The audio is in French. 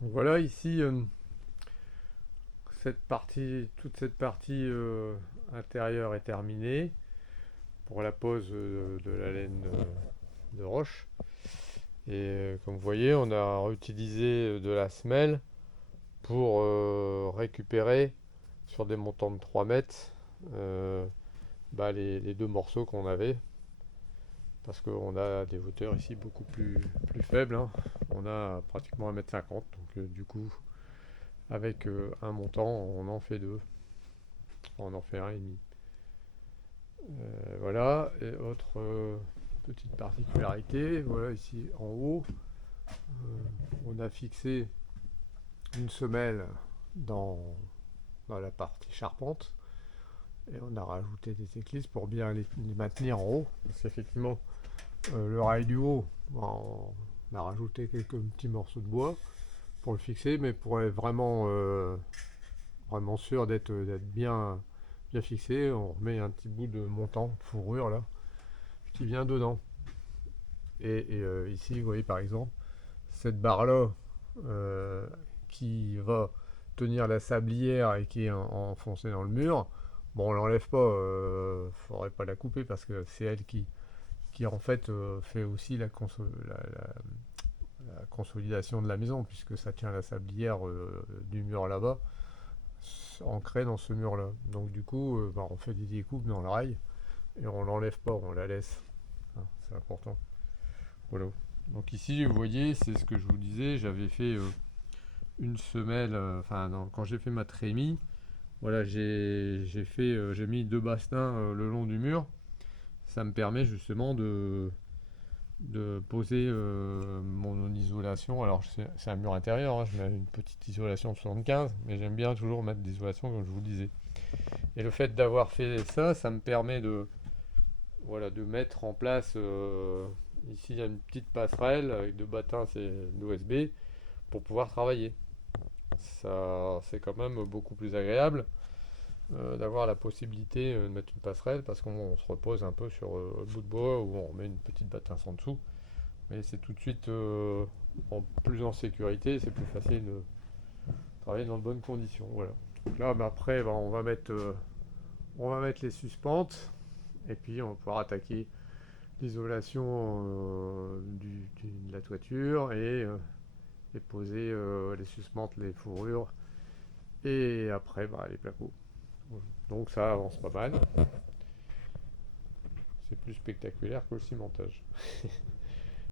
Donc voilà, ici, toute cette partie intérieure est terminée pour la pose de la laine de roche. Et comme vous voyez, on a réutilisé de la semelle pour récupérer sur des montants de 3 mètres les deux morceaux qu'on avait. Parce qu'on a des hauteurs ici beaucoup plus faibles, hein. On a pratiquement 1,50 m. Donc du coup, avec un montant, on en fait deux. On en fait un et demi. Voilà. Et autre petite particularité, voilà ici en haut, on a fixé une semelle dans, dans la partie charpente et on a rajouté des éclisses pour bien les maintenir en haut. Parce qu'effectivement, le rail du haut, on a rajouté quelques petits morceaux de bois pour le fixer, mais pour être vraiment sûr d'être bien fixé, on remet un petit bout de montant, de fourrure là, qui vient dedans. Et ici, vous voyez par exemple, cette barre-là euh, qui va tenir la sablière et qui est enfoncée dans le mur, bon, on l'enlève pas, faudrait pas la couper parce que c'est elle qui en fait fait aussi la consolidation de la maison puisque ça tient la sablière du mur là-bas ancrée dans ce mur-là. Donc du coup, on fait des découpes dans le rail et on l'enlève pas, on la laisse. Hein, c'est important. Voilà. Donc ici, vous voyez, c'est ce que je vous disais, j'avais fait une semelle, quand j'ai fait ma trémie, voilà, j'ai mis deux bastins le long du mur. Ça me permet justement de poser mon isolation. Alors c'est un mur intérieur, hein, je mets une petite isolation de 75, mais j'aime bien toujours mettre d'isolation comme je vous le disais. Et le fait d'avoir fait ça, ça me permet voilà, de mettre en place, ici il y a une petite passerelle avec deux battins d'OSB pour pouvoir travailler. Ça, c'est quand même beaucoup plus agréable d'avoir la possibilité de mettre une passerelle parce qu'on se repose un peu sur le bout de bois où on met une petite battance en dessous. Mais c'est tout de suite plus en sécurité, c'est plus facile de travailler dans de bonnes conditions. Voilà. Donc là, après, on va mettre les suspentes et puis on va pouvoir attaquer l'isolation de la toiture et poser les suspentes, les fourrures et après les placots. Voilà. Donc ça avance pas mal. C'est plus spectaculaire que le cimentage.